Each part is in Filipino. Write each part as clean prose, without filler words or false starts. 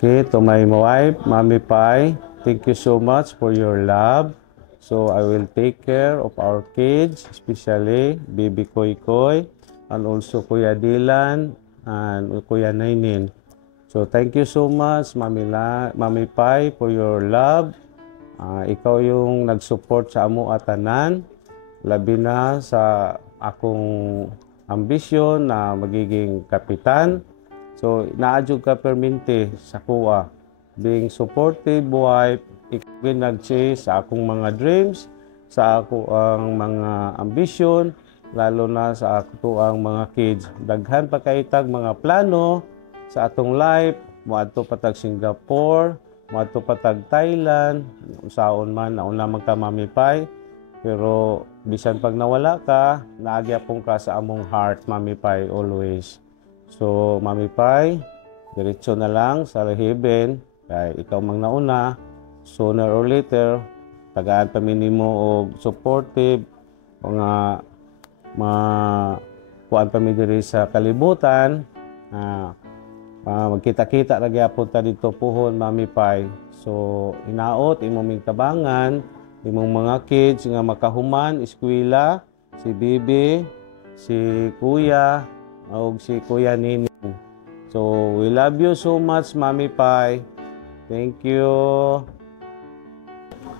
Okay, to my wife, Mami Pai, thank you so much for your love. So I will take care of our kids, especially baby Koy Koy, and also Kuya Dylan and Kuya Nainin. So thank you so much, Mami Pai, for your love. Ikaw yung nag-support sa amo atanan, labi na sa akong ambisyon na magiging kapitan. So, naadjog ka perminti sa kuha. Being supportive wife, ikaw nag-chase sa akong mga dreams, sa akong mga ambisyon, lalo na sa akong mga kids. Daghan pa kaitag mga plano sa atong life, moadto patag Singapore, moadto patag Thailand, saon man nauna magka-mamipay. Pero bisan pag nawala ka, naagyapon ka sa among heart, mamipay always. So, Mami Pai, diretso na lang sa heaven, kaya ikaw mang nauna, sooner or later, tagaan pa minimo o supportive, kuan pa mi diri sa kalibutan, magkita-kita lagi apon ta dito puhon, Mami Pai. So, inaot, imong tabangan, imong mga kids nga makahuman, eskwela, si Bibi, si Kuya, o si Kuya Nini. So, we love you so much, Mami Pai. Thank you.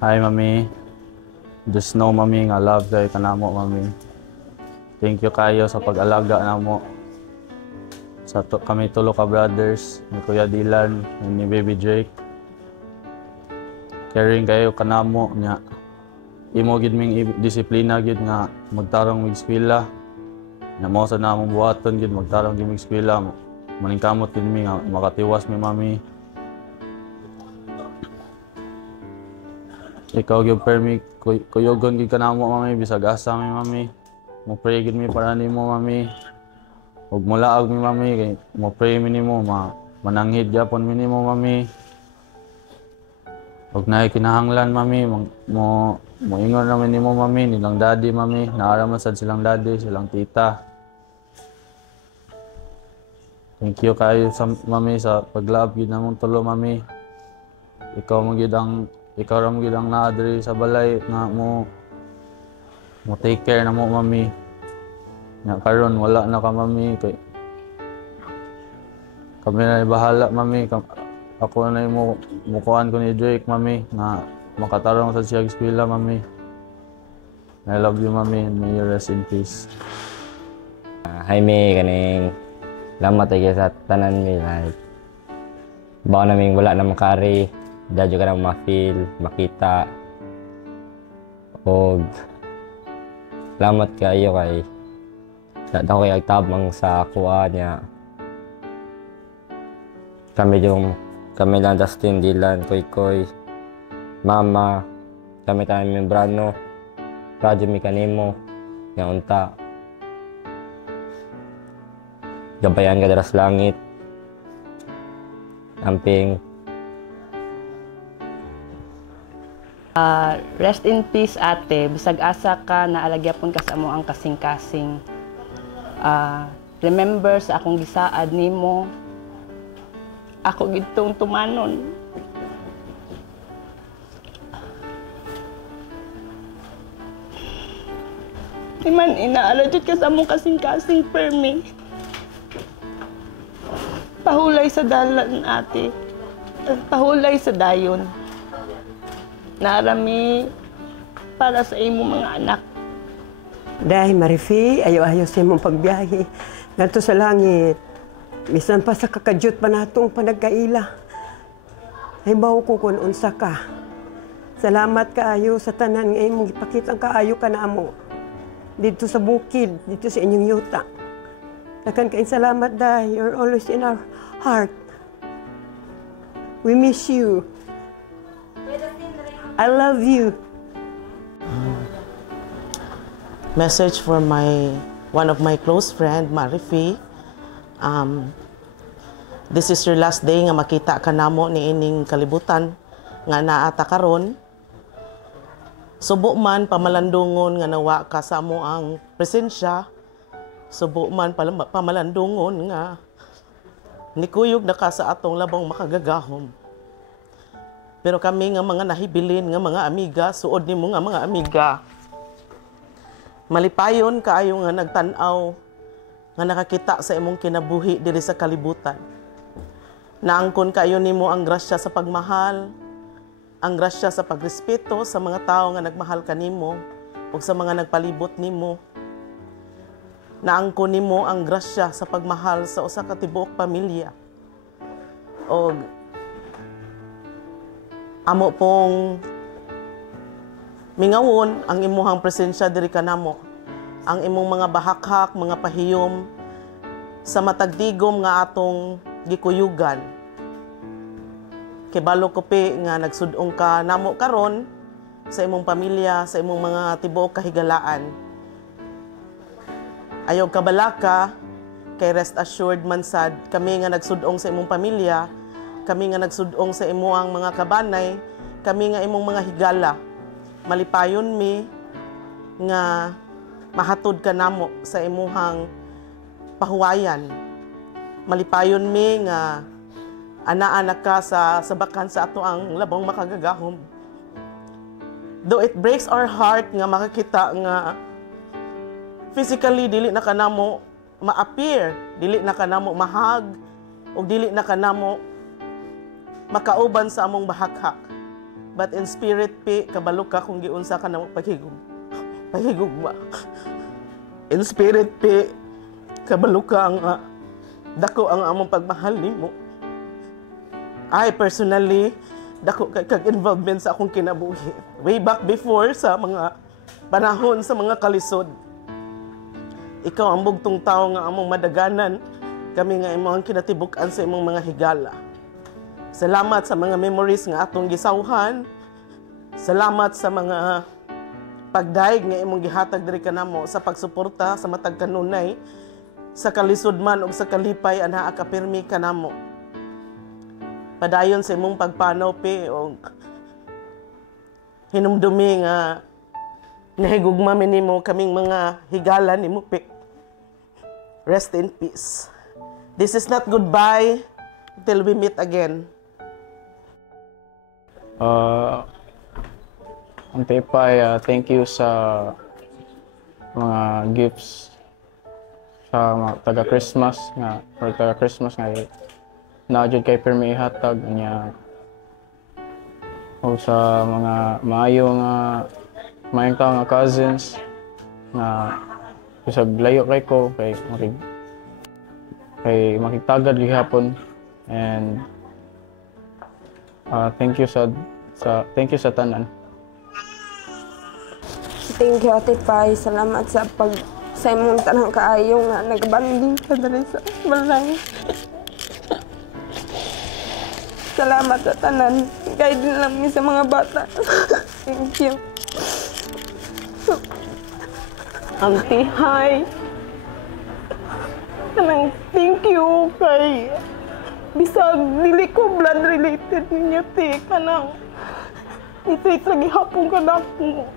Hi, Mami. Just know, Mami, nga love kay kanamo, Mami. Thank you kayo sa pag-alaga namo. Kami tulo ka brothers, ni Kuya Dylan, ni Baby Drake. Caring kayo kanamo nya. Imo gid ming disiplina gid nga magtarong mig eskwela. Na mo sa namong buhaton gid magtarong gid mig eskwela. Maningkamot gid mi nga makatiwas mi, Mami. Ikaw gyud permi kuyogon gid kanamo, Mami, bisag asa mi, Mami. Mo pray gid mi para nimo, Mami. Ug mulaag mi, Mami, kay mo pray mi nimo mananghid gyapon mi nimo, Mami. Ug naay kinahanglan, Mami, mo ingon namin nimo, Mami, nilang daddy, Mami. Naara man sad silang daddy, silang tita. Thank you kayo sa Mami sa pag-love gid namong tulo, Mami. Ikaw ra mo gid ang naa diri sa balay nga mo take care namo, Mami. Nya karon wala na ka, Mami, kay kami na bahala, Mami. Ako na yung mukuhaan ko ni Drake, Mami, na makatarong sa siya eskwela, Mami. I love you, Mami, and may you rest in peace. Hi, May, kaning lamat ay sa tanan mi, like bawa naming wala na makari, dadyo ka na ma-feel, makita. O lamat kayo kay dada ko kay agtabang sa kuha niya. Kami lang Dustin, Dylan, Koy Koy, Mama, kami tayo membrano, radyo mi kanimo, nga unta. Gabayan ka daras langit, amping. Rest in peace, ate. Bisag asa ka, naalagyapon ka sa amo ang kasing-kasing. Remember sa akong gisaad nimo, ako gitong tumanon. Iman inaaladjud ka sa among kasing-kasing, permi. Pahulay sa dalan, ate. Pahulay sa dayon. Narami para sa imo mga anak. Dahil Marifi, ayaw-ayaw sa imong pagbiyahe. Ganto sa langit. Bisan pa sa kakadyot pa natong panagkaila. Ay bawo ko kung unsa ka. Salamat kaayo sa tanan nga imong ipakitang kaayo ka na amo. Dito sa bukid, dito sa inyong yuta. Dakan kain salamat dahil you're always in our heart. We miss you. I love you. Message for one of my close friend, Marifi. This is your last day nga makita ka namo ni ining kalibutan nga naata karon. Subo man pamalandungon nga nawa ka sa amo ang presensya. Subo man pamalandungon nga nikuyog na ka sa atong labang makagagahom. Pero kami nga mga nahibilin nga mga amiga, suod nimo nga mga amiga. Malipayon kaayo nga nagtan-aw nga nakakita sa imong kinabuhi diri sa kalibutan. Naangkon kaayo nimo ang grasya sa pagmahal, ang grasya sa pagrespeto sa mga tao nga nagmahal kanimo ug sa mga nagpalibot nimo. Naangkon nimo ang grasya sa pagmahal sa usa ka tibuok pamilya. O amo pong mingawon ang imuhang presensya diri kanamo. Ang imong mga bahakhak, mga pahiyom sa matagdigom nga atong gikuyugan. Kibalo ko pe nga nagsudong ka namo karon sa imong pamilya, sa imong mga tibuok kahigalaan. Ayaw kabalaka, kay rest assured man sad, kami nga nagsudong sa imong pamilya, kami nga nagsudong sa imuang mga kabanay, kami nga imong mga higala. Malipayon mi nga mahatod ka namo sa imuhang pahuwayan. Malipayon mi nga ana-anak ka sa sabakan sa ato ang labang makagagahom. Though it breaks our heart nga makakita nga physically dili na kanamo ma-appear, dili na kanamo mahag, o dili na kanamo makauban sa among bahakhak. But in spirit pi kabalo ka kung giunsa ka namo paghigugma. In spirit pi kabalo ka ang dako ang among pagmahal nimo. I personally dako kag involvement sa akong kinabuhi. Way back before sa mga panahon sa mga kalisod. Ikaw ang bugtong tao nga among madaganan, kami nga imong kinatibuk-an sa imong mga higala. Salamat sa mga memories nga atong gisawhan. Salamat sa mga pagdaig nga imong gihatag diri kanamo sa pagsuporta sa matag kanunay, sa kalisod man ug sa kalipay anaa ka pirmi kanamo. Padayon sa imong pagpanaw pi og hinumdumi nga nahigugma nimo kaming mga higala nimo pi. Rest in peace. This is not goodbye till we meet again. Ante Pay, thank you sa mga gifts sa mga taga-Christmas nga or taga-Christmas nga naadjud kay pirmi ihatag niya o sa mga maayo nga mayong tao nga cousins na bisag layo kay ko kay makitagad gihapon and thank you sa tanan. Thank you, Ate Pay. Salamat sa imong tanang kaayo nga nagbanding ka dali sa balay. Salamat sa tanan. Guide lang mi sa mga bata. Thank you. Auntie, hi. Kanang thank you kay bisag dili ko blood related ninyo ti kanang itreat lagi hapon ka na ako.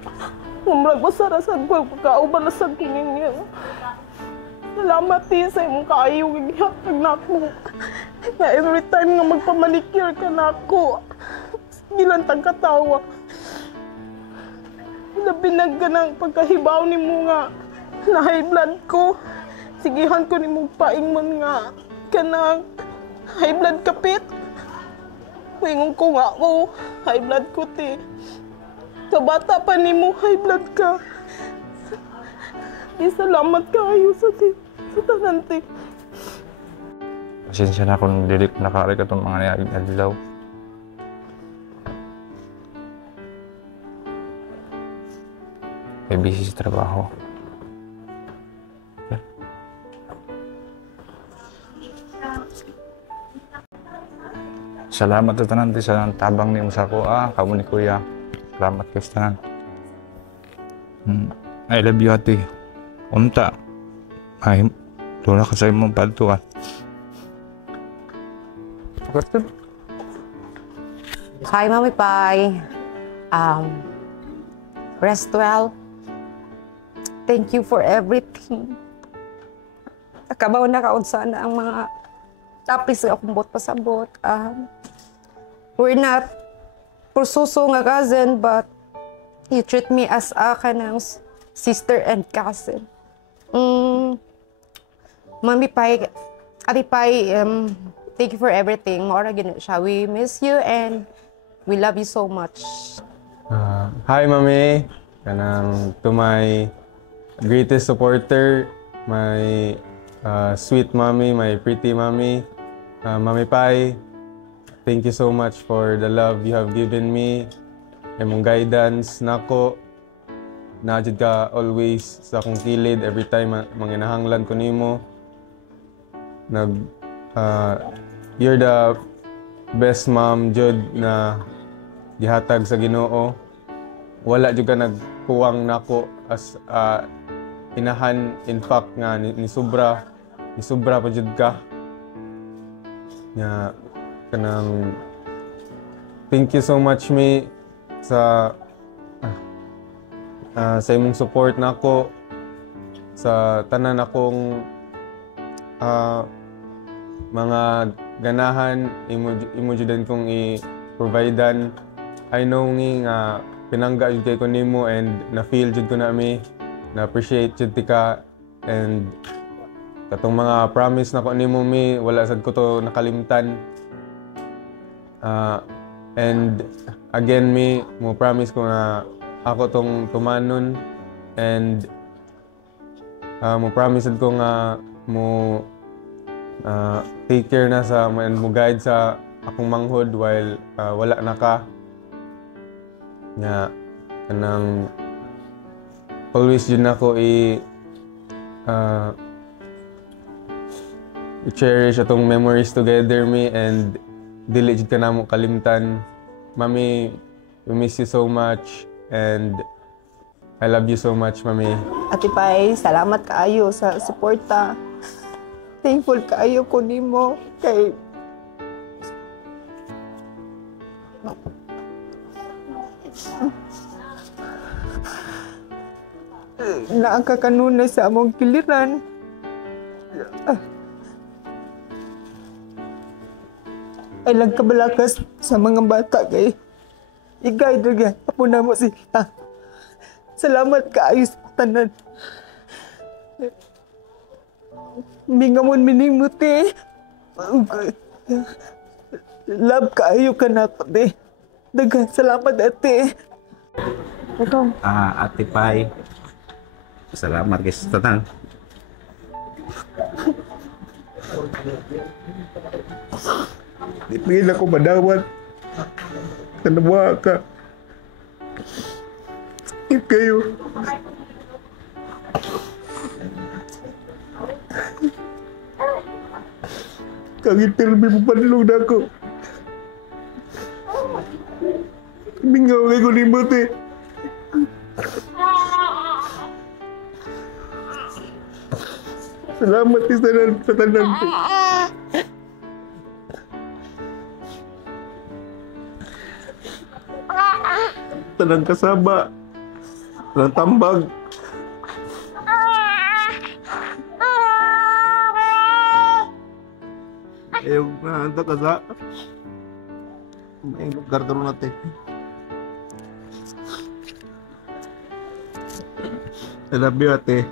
Ngumrag masara sa kauban na sa ninyo. Salamat ti sa imong kaayo gihatag na ako. Na every time nga magpamanicure ka na ako, gilantang katawa. Labi nagganang pagkahibaw ni mo nga na high blood ko. Sigihan ko ni mong paingman nga kanang high blood kapit. Wingon ko nga ako, high blood ko ti. Kabata pa ni mo, high blood ka. Di salamat kayo sa tanan ti. Pasensya na kung dili ko nakaari ka itong mga niyaging adlaw. May busy sa trabaho. Okay. Salamat sa tanan sa tabang ni mo sa ko. Kamo ni Kuya. Salamat kayo sa tanan. I love you, ate. Unta. Ay, doon ka sa imong palto ka. Hi, Mami Pay. Rest well. Thank you for everything. Akabaw na kaon sana ang mga tapis akong bot pasabot. We're not pursuso nga cousin, but you treat me as a kanang sister and cousin. Mami Pai, Ate Pai, thank you for everything. Maura gina siya. We miss you and we love you so much. Hi, Mami. Kanang to my greatest supporter, my sweet mommy, my pretty mommy, Mami Pai. Thank you so much for the love you have given me, imong guidance nako. Najud ka always sa akong kilid every time manginahanglan ko nimo. You're the best mom jud na gihatag sa Ginoo. Wala jud ka nagkuwang nako as inahan, in fact nga ni sobra pa jud ka. Nga kanang thank you so much me sa imong support nako sa tanan akong mga ganahan imo jud kong i-providean. I know nga pinangga jud kay ko nimo and na feel jud ko na mi, na appreciate jud ka, and katong mga promise nako nimo mi wala sad ko to nakalimtan. And again mi mo promise ko nga ako tong tumanon, and mo promise ko nga mo take care na sa and mo guide sa akong manghod while wala na ka. Nga kanang always yun ako i-cherish atong memories together me, and dili jud ka namo kalimtan. Mami, we miss you so much and I love you so much, Mami. Ate Pai, salamat kaayo sa suporta. Thankful kaayo ko nimo kay naakakanunay sa among kiliran. Ay nagkabalakas sa mga bata kay i-guide rin apo na mo sila. Salamat kaayo sa tanan. Mingamon minimuti. Love kaayo ka na ko, te. Dagan salamat, ate. Ate Pai, salamat kay sa tanan. Di pingin ako madawat. Tanawa ka. Sakit kayo. Kagitil may pupanilog na ako. Mingaw kayo ni Mote. Salamat sa tanan. Tanang kasaba, tanang tambag. Ayaw na handa ka sa may lugar karoon natin. I love you, ate.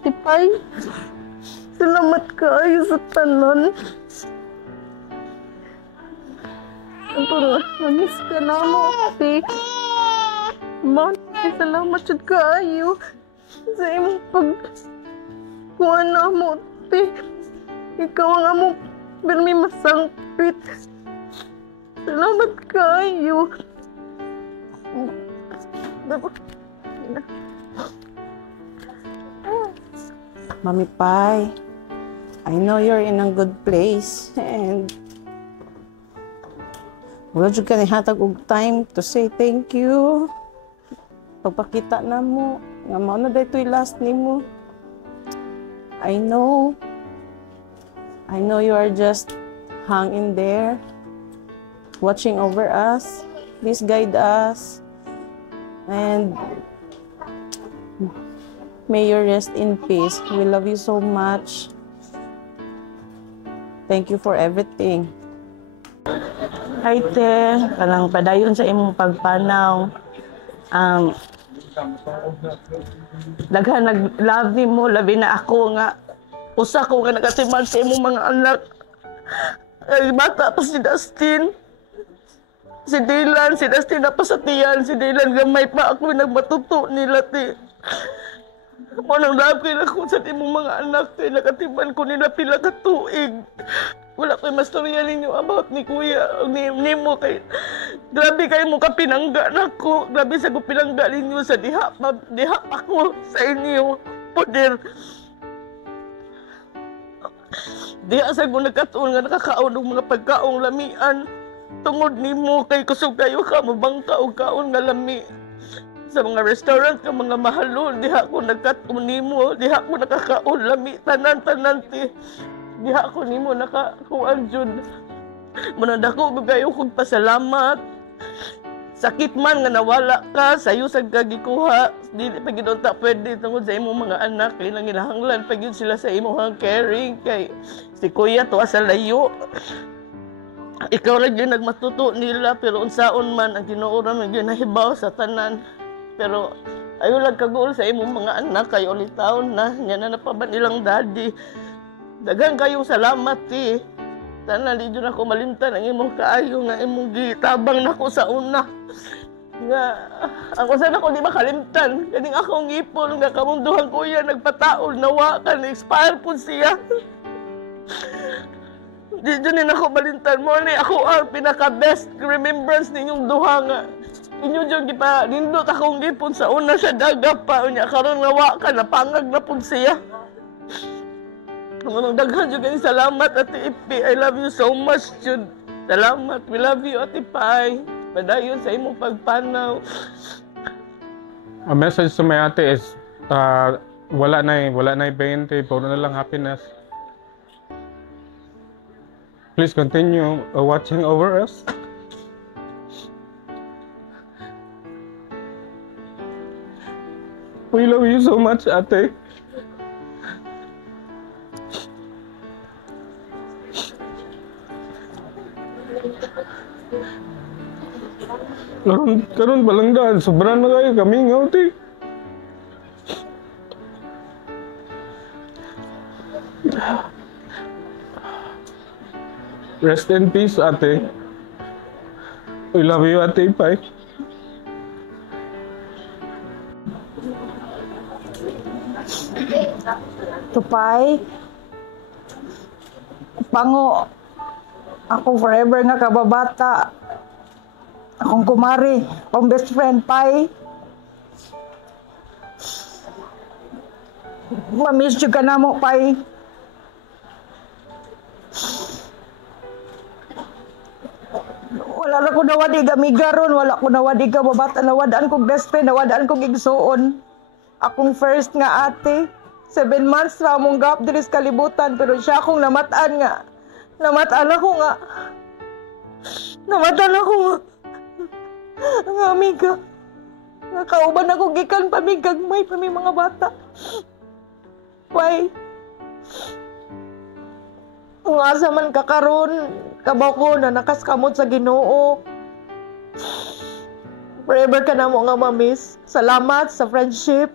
Tipay, salamat kaayo sa tanan. Namiss ka na mo, ate. Salamat jud kaayo sa imong pagkuha na mo, ate. Ikaw ang among pirmi masangpit. Salamat kaayo. Mami Pai, I know you're in a good place and wala jud ka nihatag og time to say thank you. Pagpakita na mo, nga mao na daytoy last nimo. I know you are just hang in there, watching over us. Please guide us. And may you rest in peace. We love you so much. Thank you for everything. Hi, te. Kanang padayon sa imong pagpanaw. Daghan nag-love ni mo, labi na ako nga. Usa ko nga nagatiman sa imong mga anak. Ay, bata pa si Dustin. Si Dylan, si Dustin na pasatiyan. Si Dylan, gamay pa ako nagmatuto nila, te. Manang love kayo ako sa imong mga anak, te. Nakatiman ko nila pila ka tuig. Wala ko'y mastorya ninyo about ni Kuya, ni mo kay. Grabe kayo mo ka pinangga na ko. Grabe sa ko pinangga ninyo sa diha ako sa inyo. Poder. Diha sa ko nagkatuon nga nakakaon ng mga pagkaong lamian. Tungod ni mo kay kusog kayo ka mabangka o kaon nga lami. Sa mga restaurant ka mga mahalo, diha ko nagkatuon ni mo. Diha ko nakakaon lami, tanan-tanan ti. Diha ko nimo nakakuan jud. Mananda ko gayo kog pasalamat. Sakit man nga nawala ka, sayo sa gagikuha. Dili pa gid unta pwede tungod sa imong mga anak kay nanginahanglan pa gyud sila sa imong caring kay si Kuya to sa layo. Ikaw ra gyud nagmatuto nila pero unsaon man ang Ginoo ra man gyud nahibaw sa tanan. Pero ayo lang kagul sa imong mga anak kay ulitaon na nya na pa ba nilang daddy. Daghang kayong salamat, ti. Tanan di jud ako malimtan ang imong kaayo nga imong gitabang nako sa una. Nga ako sana ko di makalimtan. Kaning akong ipon nga kamong duhang kuya nagpataol nawa kan expire pud siya. Di jud ni nako malimtan mo ni ako ang pinaka best remembrance ninyong duha nga. Inyo jud gipa nindot akong ipon sa una sa daga pa unya karon nawa ka napangag na pud siya. Manong daghan jud kay salamat Ate Ipi. I love you so much jud. Salamat. We love you Ate Pai. Padayon sa imong pagpanaw. A message to my ate is wala na 20, puro na lang happiness. Please continue watching over us. We love you so much, ate. Karon balang daan, sobrang na kayo kami nga, ate. Rest in peace, ate. We love you, Ate Pai. Tupay, pango, ako forever nga kababata. Akong kumari, akong best friend, Pai. Mamiss yun ka na mo, Pai. Wala na ko nawadi gamiga ron, wala ko nawadi ka babata, nawadaan kong best friend, nawadaan kong igsuon. Akong first nga ate, 7 months na mong gap diris kalibutan, pero siya akong namataan nga. Namataan ako nga. Namataan ako nga. Ang amiga. Nakauban ako gikan pamigagmay pa may mga bata. Why? Kung asa man kakaroon, kabaw ko na nakaskamot sa Ginoo. Forever ka na mo nga mamiss. Salamat sa friendship.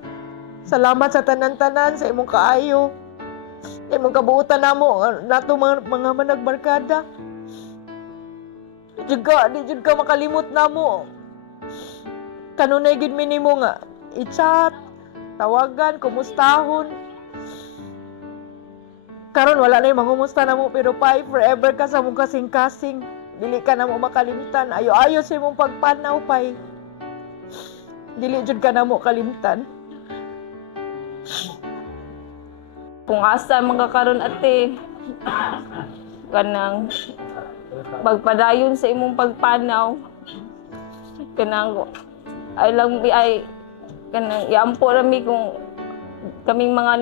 Salamat sa tanan-tanan, sa imong kaayo. Sa imong kabuutan na mo, nato mga managbarkada. Di jud ka makalimot na mo. Kanunay gid minimo nga i-chat, tawagan, kumustahon. Karon wala na mangumusta na mo pero Pai, forever ka sa mong kasing-kasing. Dili ka na mo makalimtan. Ayo-ayo sa imong pagpanaw, Pai. Dili jud ka na mo kalimtan. Kung asa magkakaroon ate, kanang pagpadayon sa imong pagpanaw, kanang kanang iampo rami kung kaming mga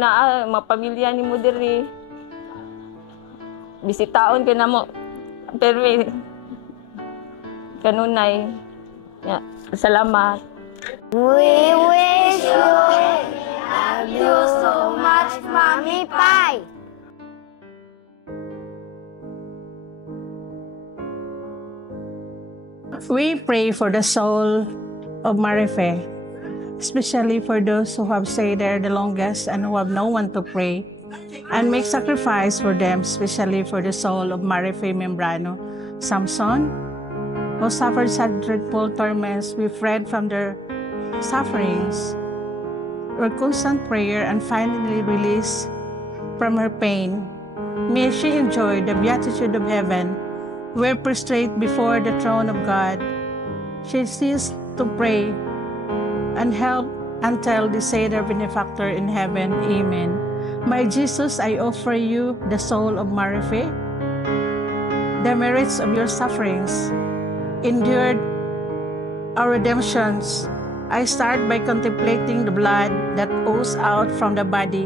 mga pamilya ni mo diri. Bisitaon ka na mo, pero kanunay. Salamat. We wish you love you so much, Mommy Pai. We pray for the soul of Marife, especially for those who have stayed there the longest and who have no one to pray, and make sacrifice for them, especially for the soul of Marife Membrano Samson, who suffered such dreadful torments. We fled from their sufferings, her constant prayer, and finally released from her pain. May she enjoy the beatitude of heaven, where prostrate before the throne of God, she ceased to pray and help until the Savior benefactor in heaven. Amen. My Jesus, I offer you the soul of Marife, the merits of your sufferings, endured our redemptions. I start by contemplating the blood that oozes out from the body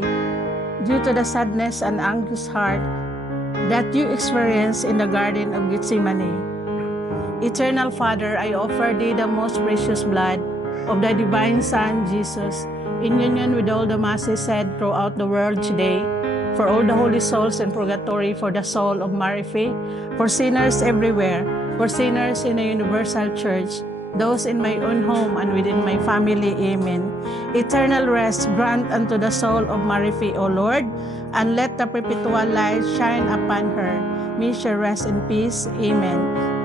due to the sadness and anxious heart that you experienced in the Garden of Gethsemane. Eternal Father, I offer thee the most precious blood of thy divine Son, Jesus, in union with all the masses said throughout the world today, for all the holy souls in purgatory, for the soul of Marife, for sinners everywhere, for sinners in the universal church, those in my own home and within my family. Amen. Eternal rest grant unto the soul of Marife, O Lord, and let the perpetual light shine upon her. May she rest in peace. Amen.